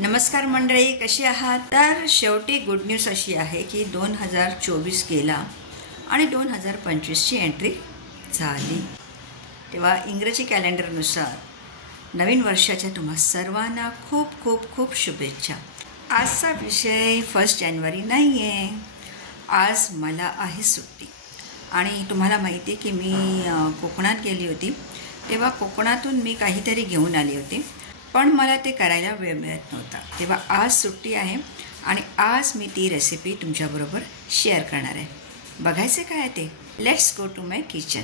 नमस्कार मंडळी, कशी आहात? तर शेवटी गुड न्यूज अशी आहे की 2024 गेला आणि 2025ची एंट्री झाली। तेव्हा इंग्रजी कॅलेंडरनुसार नवीन वर्षाच्या तुम्हा सर्वांना खूप खूप खूप शुभेच्छा। आजचा विषय 1 जानेवारी नाही आहे, आज मला आहे सुट्टी। आणि तुम्हाला माहिती आहे की मी कोकणात गेली होती, तेव्हा कोकणातून मी काहीतरी घेऊन आली होती, पण मला ते करायला वेळ मिळत नव्हता। तेव्हा आज सुट्टी आहे आणि आज मी ती रेसिपी तुमच्याबरोबर शेअर करणार आहे। बघायचे काय ते? Let's go to my kitchen.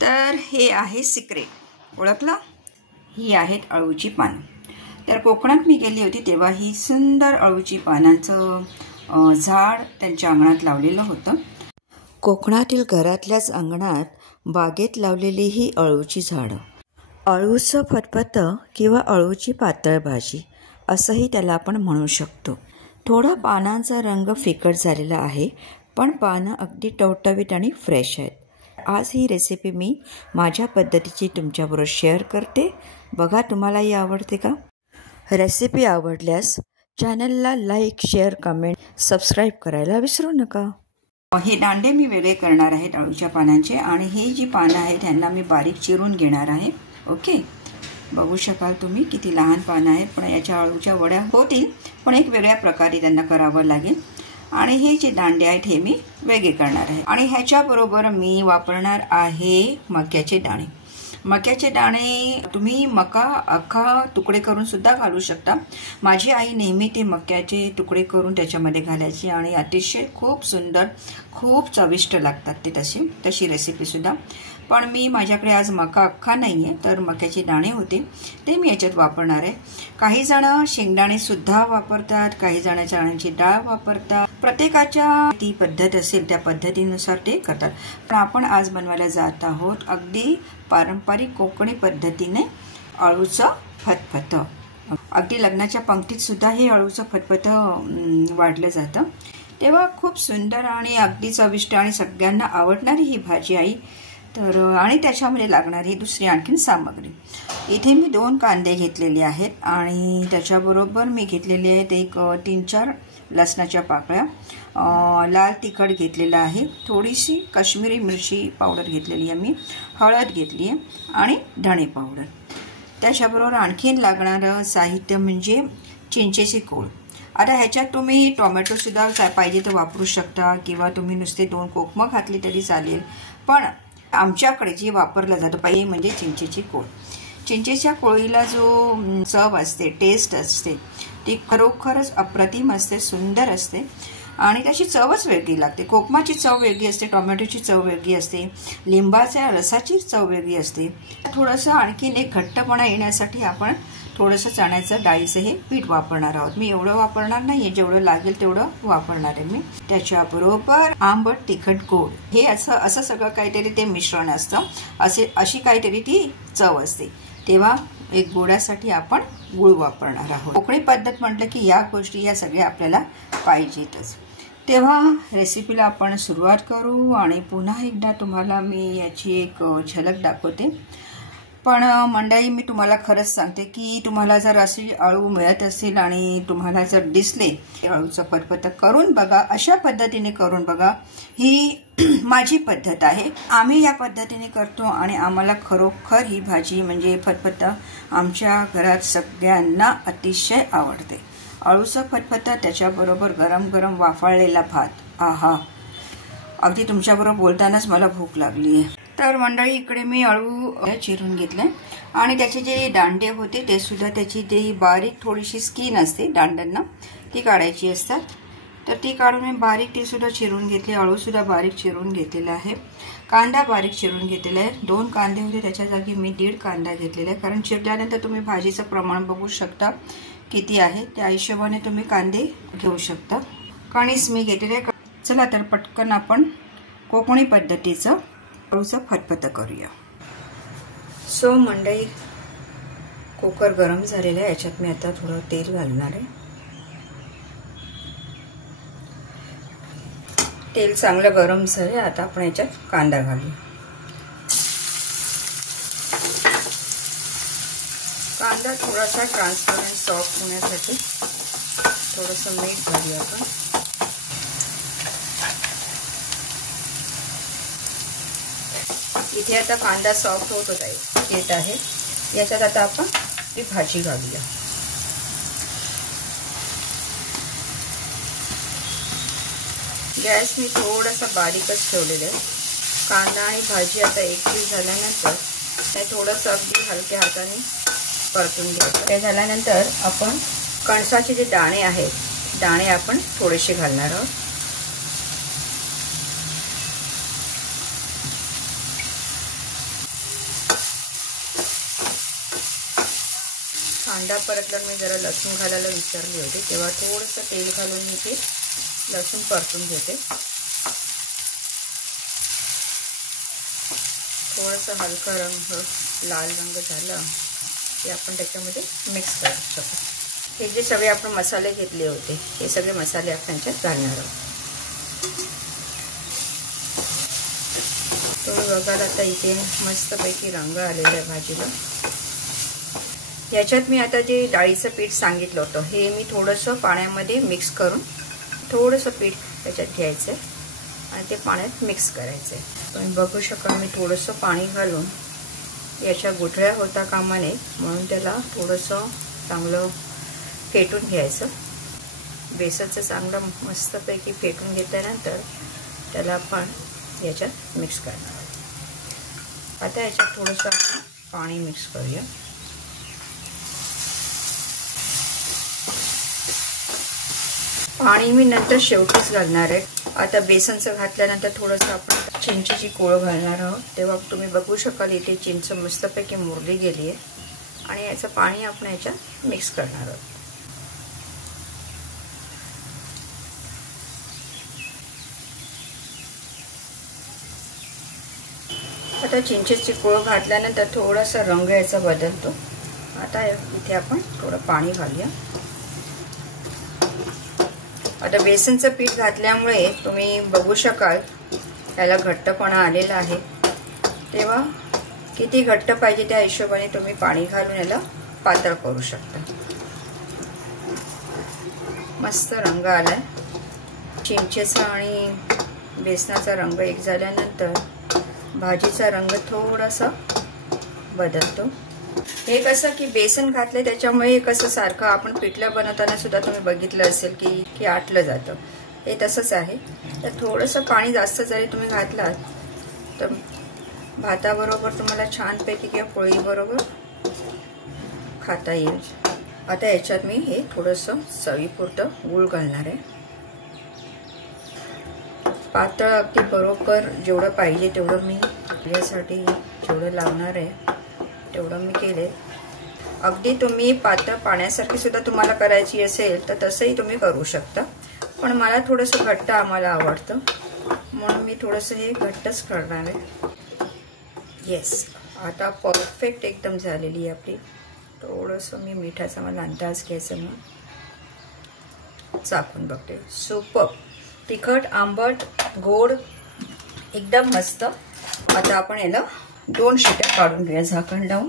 तर हे आहे सिक्रेट, ओळखलं? ही आहेत अळूची पानं। तर कोकणात मी गेली होती तेव्हा ही सुंदर अळूची पानांचं झाड त्यांच्या अंगणात लावलेलं होतं। कोकणातील घरातल्याच अंगणात बागेत लावलेली ही अळूची झाडं। अळूचं फतफतं किंवा अळूची पातळ भाजी असंही त्याला आपण म्हणू शकतो। थोडा पानांचा रंग फिकट झालेला आहे, पण पानं अगदी टवटवीत आणि फ्रेश आहेत। आज ही रेसिपी मी माझ्या पद्धतीची तुमच्याबरोबर शेअर करते। बघा तुम्हालाही आवडते का? रेसिपी आवडल्यास चॅनलला लाईक, शेअर, कमेंट, सबस्क्राईब करायला विसरू नका। हे दांडे मी वेगळे करणार आहेत अळूच्या पानांचे, आणि हे जी पानं आहेत ह्यांना मी बारीक चिरून घेणार आहे। ओके, बघू शकाल तुम्ही किती लहान पानं आहेत, पण याच्या अळूच्या वड्या होतील, पण एक वेगळ्या प्रकारे त्यांना करावं लागेल। आणि हे जे दांडे आहेत हे मी वेगळे करणार आहे। आणि ह्याच्याबरोबर मी वापरणार आहे मक्याचे दाणे। मक्याचे दाणे तुम्ही मका अख्खा तुकडे करून सुद्धा घालू शकता। माझी आई नेहमी ते मक्याचे तुकडे करून त्याच्यामध्ये घालायची आणि अतिशय खूप सुंदर, खूप चविष्ट लागतात ते तशी रेसिपी सुद्धा। पण मी माझ्याकडे आज मका अख्खा नाही आहे, तर मक्याचे दाणे होते ते मी याच्यात वापरणार आहे। काही जण शेंगदाणे सुद्धा वापरतात, काही जण चण्याची डाळ वापरतात। प्रत्येकाच्या ती पद्धत असेल त्या पद्धतीनुसार ते करतात, पण आपण आज बनवायला जात आहोत अगदी पारंपरिक कोकणी पद्धतीने अळूचं फतफतं। अगदी लग्नाच्या पंक्तीत सुद्धा हे अळूचं फतफतं वाढलं जातं। तेव्हा खूप सुंदर आणि अगदी चविष्ट आणि सगळ्यांना आवडणारी ही भाजी आहे। तर आणि त्याच्यामध्ये लागणारी दुसरी आणखीन सामग्री, इथे मी 2 कांदे घेतलेले आहेत आणि त्याच्याबरोबर मी घेतलेले आहेत एक 3-4 लसणाच्या पाकळ्या, लाल तिखट घेतलेलं आहे, थोडीशी काश्मीरी मिरची पावडर घेतलेली आहे मी, हळद घेतली आहे आणि धणे पावडर। त्याच्याबरोबर आणखीन लागणारं साहित्य म्हणजे चिंचेची कोळ। आता ह्याच्यात तुम्ही टोमॅटो सुद्धा पाहिजे तर वापरू शकता, किंवा तुम्ही नुसते 2 कोकमं घातली तरी चालेल, पण आमच्याकडे जे वापरलं जातं पाहिजे म्हणजे चिंचेची कोळ। चिंचेच्या कोळीला जो चव असते, टेस्ट असते, ती खरोखरच अप्रतिम असते, सुंदर असते आणि त्याची चवच वेगळी लागते। कोकमाची चव वेगळी असते, टोमॅटोची चव वेगळी असते, लिंबाच्या रसाची चव वेगळी असते। थोडंसं आणखीन एक घट्टपणा येण्यासाठी आपण थोडंसं चण्याचं डाळीचं हे पीठ वापरणार आहोत। मी एवढं वापरणार नाही, जेवढं लागेल तेवढं वापरणार आहे मी। त्याच्याबरोबर आंबट, तिखट, गोड हे असं सगळं काहीतरी ते मिश्रण असतं, अशी काहीतरी ती चव असते। तेव्हा एक गोड्यासाठी आपण गूळ वापरणार आहोत। कोकणी पद्धत म्हटलं की या गोष्टी या सगळ्या आपल्याला पाहिजेतच। तेव्हा रेसिपीला आपण सुरुवात करू आणि पुन्हा एकदा तुम्हाला मी याची एक झलक दाखवते। पण मंडळी, मी तुम्हाला खरंच सांगते की तुम्हाला जर अशी अळू मिळत असेल आणि तुम्हाला जर दिसले अळूचं फतफतं करून बघा, अशा पद्धतीने करून बघा। ही माझी पद्धत आहे, आम्ही या पद्धतीने करतो आणि आम्हाला खरोखर ही भाजी म्हणजे फतफतं आमच्या घरात सगळ्यांना अतिशय आवडते। अळूचं फतफतं, त्याच्याबरोबर गरम गरम वाफाळलेला भात, आहा, अगदी तुमच्याबरोबर बोलतानाच मला भूक लागली आहे। तर मंडळी, इकडे मी अळू चिरून घेतले आणि त्याचे जे दांडे होते ते सुद्धा, त्याची जी बारीक थोडीशी स्किन असते दांड्यांना ती काढायची असतात, तर ती काढून मी बारीक ती सुद्धा चिरून घेतली। अळू सुद्धा बारीक चिरून घेतलेला आहे, कांदा बारीक चिरून घेतलेला आहे। 2 कांदे होते त्याच्या जागी मी 1.5 कांदा घेतलेला आहे, कारण चिरल्यानंतर तुम्ही भाजीचं प्रमाण बघू शकता किती आहे, त्या हिशोबाने तुम्ही कांदे घेऊ शकता। कणीस मी घेतलेले। चला तर पटकन आपण कोकणी पद्धतीचं अळूचं फतफतं करूया। सो मंडळी, कुकर गरम झालेला आहे, याच्यात मी आता थोडं तेल घालणार आहे. तेल चांगलं गरम झाले. आता आपण याच्यात कांदा घालू. कांदा थोडासा ट्रान्सपरंट सॉफ्ट होण्यासाठी थोडंसं मीठ घालूया आपण. इथे आता कांदा सॉफ्ट होत येत आहे. याच्यात आता आपण ही भाजी घालूया. गॅस मी थोडासा बारीकच ठेवलेला आहे. कांदा आणि भाजी आता एकजीव झाल्यानंतर ते थोडंसं अगदी हलक्या हाताने परतून घ्यायचं. ते झाल्यानंतर आपण कणसाचे जे दाणे आहेत, दाणे आपण थोडेसे घालणार आहोत. कांदा परतल्यावर मी जरा लसूण घालायला विसरले होते, तेव्हा थोडंसं तेल घालून मी ते लसूण परतून घेते. थोडंसं हलका रंग लाल रंग झाला की आपण त्याच्यामध्ये मिक्स करू शकतो. हे जे सगळे आपण मसाले घेतले होते, हे सगळे मसाले आपण त्याच्यात घालणार आहोत. तुम्ही बघाल आता इथे मस्तपैकी रंग आलेला आहे भाजीला. याच्यात मी आता जे डाळीचं पीठ सांगितलं होतं, हे मी थोडंसं पाण्यामध्ये मिक्स करून थोडंसं पीठ त्याच्यात घ्यायचं आहे आणि ते पाण्यात मिक्स करायचं आहे. तुम्ही बघू शकाल मी थोडंसं पाणी घालून याच्या गुठळ्या होता कामा नये म्हणून त्याला थोडंसं चांगलं फेटून घ्यायचं. बेसनचं चांगलं मस्तपैकी फेटून घेतल्यानंतर त्याला आपण याच्यात मिक्स करणार आहोत. आता याच्यात थोडंसं पाणी मिक्स करूया. पाणी मी नंतर शेवटीच घालणार आहे. आता बेसनचं घातल्यानंतर थोडंसं आपण चिंचेची कोळ घालणार आहोत. तेव्हा तुम्ही बघू शकाल इथे चिंच मस्तपैकी मुरली गेली आहे आणि याचं पाणी आपण याच्यात मिक्स करणार आहोत. आता चिंचेची कोळ घातल्यानंतर थोडासा रंग याचा बदलतो. आता इथे आपण थोडं पाणी घालूया. आता बेसनचं पीठ घातल्यामुळे तुम्ही बघू शकाल त्याला घट्टपणा आलेला आहे. तेव्हा किती घट्ट पाहिजे त्या हिशोबाने तुम्ही पाणी घालून याला पातळ करू शकता. मस्त रंग आलाय. चिंचेचा आणि बेसनाचा रंग एक झाल्यानंतर भाजीचा रंग थोडासा बदलतो. हे कसं की बेसन घातले त्याच्यामुळे कसं सारखं आपण पिठलं बनवताना सुद्धा तुम्ही बघितलं असेल की आटलं जातं. हे तसंच आहे. तर थोडंसं पाणी जास्त जरी तुम्ही घातलात तर भाताबरोबर तुम्हाला छानपैकी किंवा पोळीबरोबर खाता येईल. आता याच्यात मी हे थोडंसं चवीपुरतं गूळ घालणार आहे. पातळ अगदी बरोबर जेवढं पाहिजे तेवढं मी यासाठी जेवढं लावणार आहे तेवढं मी केले. अगदी तुम्ही पातळ पाण्यासारखी सुद्धा तुम्हाला करायची असेल तर तसंही तुम्ही करू शकता, पण मला थोडंसं घट्ट आम्हाला आवडतं म्हणून मी थोडंसं हे घट्टच करणार आहे. येस, आता परफेक्ट एकदम झालेली आहे आपली. थोडंसं मी मिठाचा मला अंदाज घ्यायचा म्हणून चाकून बघते. सुपर तिखट, आंबट, गोड एकदम मस्त. आता आपण याला 2 शिट्या काढून घेऊया झाकण लावून.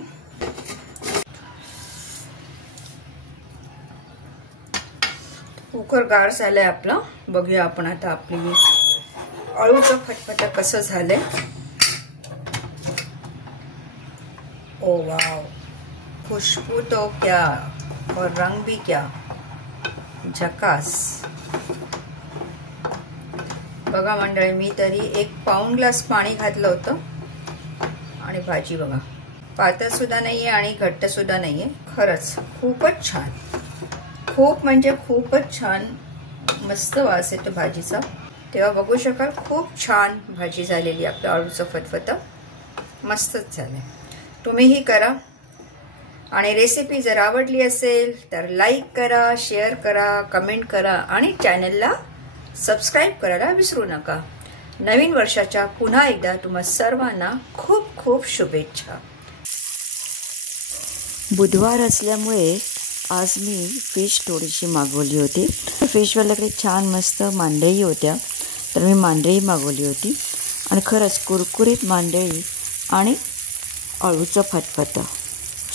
कुकर गार झालंय आपलं. बघूया आपण आता आपली अळूचं फटफट कसं झालंय. ओ वाव, खुशबू तो क्या और रंग भी क्या, झकास. बघा मंडळी, मी तरी 1 पाऊण ग्लास पाणी घातलं होतं आणि भाजी बघा पातळ सुद्धा नाहीये आणि घट्ट सुद्धा नाहीये. खरंच खूपच छान, खूप म्हणजे खूपच छान. मस्त वास येतो भाजीचा. तेव्हा बघू शकाल खूप छान भाजी झालेली. आपलं अळूचं फतफत मस्तच झालंय. तुम्हीही करा आणि रेसिपी जर आवडली असेल तर लाईक करा, शेअर करा, कमेंट करा आणि चॅनलला सबस्क्राईब करायला विसरू नका. नवीन वर्षाच्या पुन्हा एकदा तुम्हा सर्वांना खूप खूप शुभेच्छा. बुधवार असल्यामुळे आज मी फिश थोडीशी मागवली होती. फिशवाल्याकडे छान मस्त मांदेळी होत्या, तर मी मांदेळी मागवली होती. आणि खरंच कुरकुरीत मांदेळी आणि अळूचं फतफतं.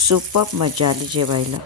सुपर्ब मजा आली जेवायला.